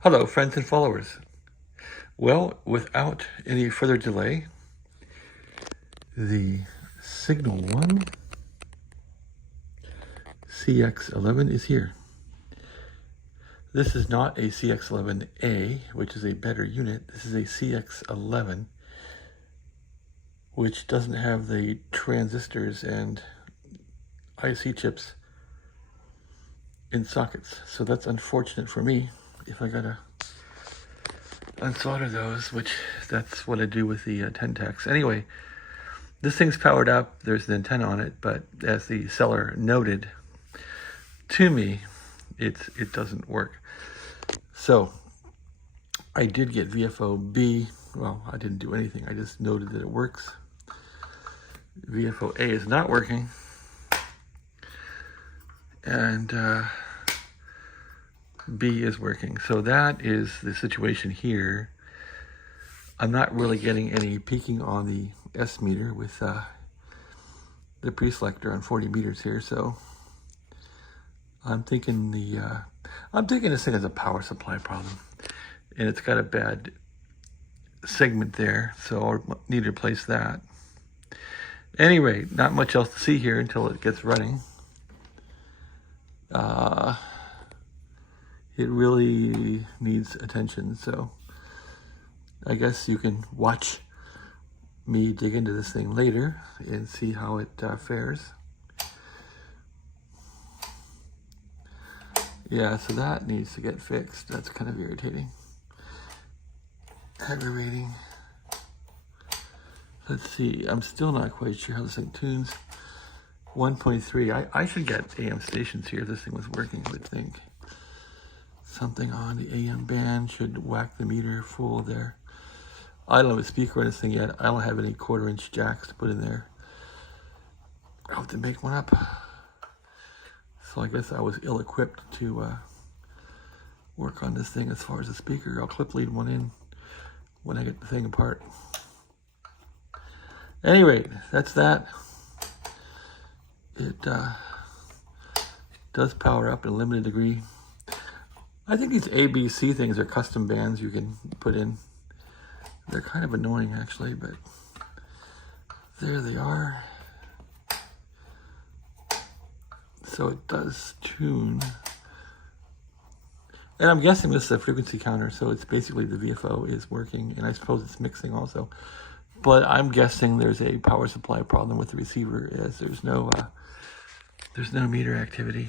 Hello, friends and followers. Well, without any further delay, the Signal 1 CX-11 is here. This is not a CX-11A, which is a better unit. This is a CX-11, which doesn't have the transistors and IC chips in sockets. So that's unfortunate for me if I gotta unsolder those, which that's what I do with the 10-tax. Anyway, this thing's powered up. There's an antenna on it, but as the seller noted to me, it doesn't work. So I did get VFO-B. Well, I didn't do anything. I just noted that it works. VFO-A is not working. And B is working. So that is the situation here. I'm not really getting any peaking on the S meter with the pre-selector on 40 meters here. So I'm thinking this thing has a power supply problem, and it's got a bad segment there. So I'll need to replace that. Anyway, not much else to see here until it gets running. It really needs attention, so I guess you can watch me dig into this thing later and see how it fares. Yeah, so that needs to get fixed. That's kind of irritating. Aggravating. Let's see, I'm still not quite sure how this thing tunes. 1.3, I should get AM stations here if this thing was working, I would think. Something on the AM band should whack the meter full there. I don't have a speaker on this thing yet. I don't have any 1/4-inch jacks to put in there. I'll have to make one up. So I guess I was ill-equipped to work on this thing as far as the speaker. I'll clip lead one in when I get the thing apart. Anyway, that's that. It does power up in a limited degree. I think these ABC things are custom bands you can put in. They're kind of annoying actually, but there they are. So it does tune. And I'm guessing this is a frequency counter, so it's basically the VFO is working, and I suppose it's mixing also. But I'm guessing there's a power supply problem with the receiver, as there's no meter activity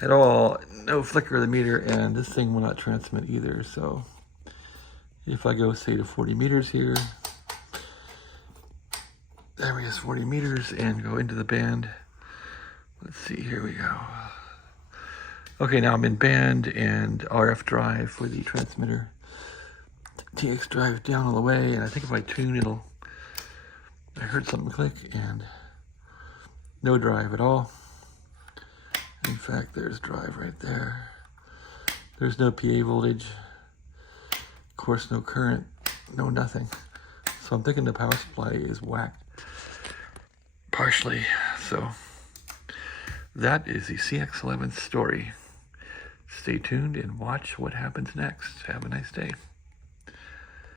at all, no flicker of the meter, and this thing will not transmit either. So if I go, say, to 40 meters here, there is 40 meters, and go into the band. Let's see, here we go. Okay, now I'm in band and RF drive for the transmitter. TX drive down all the way, and I think if I tune, I heard something click, and no drive at all. In fact, there's drive right there. There's no PA voltage. Of course, no current, no nothing. So I'm thinking the power supply is whacked partially. So that is the CX-11 story. Stay tuned and watch what happens next. Have a nice day.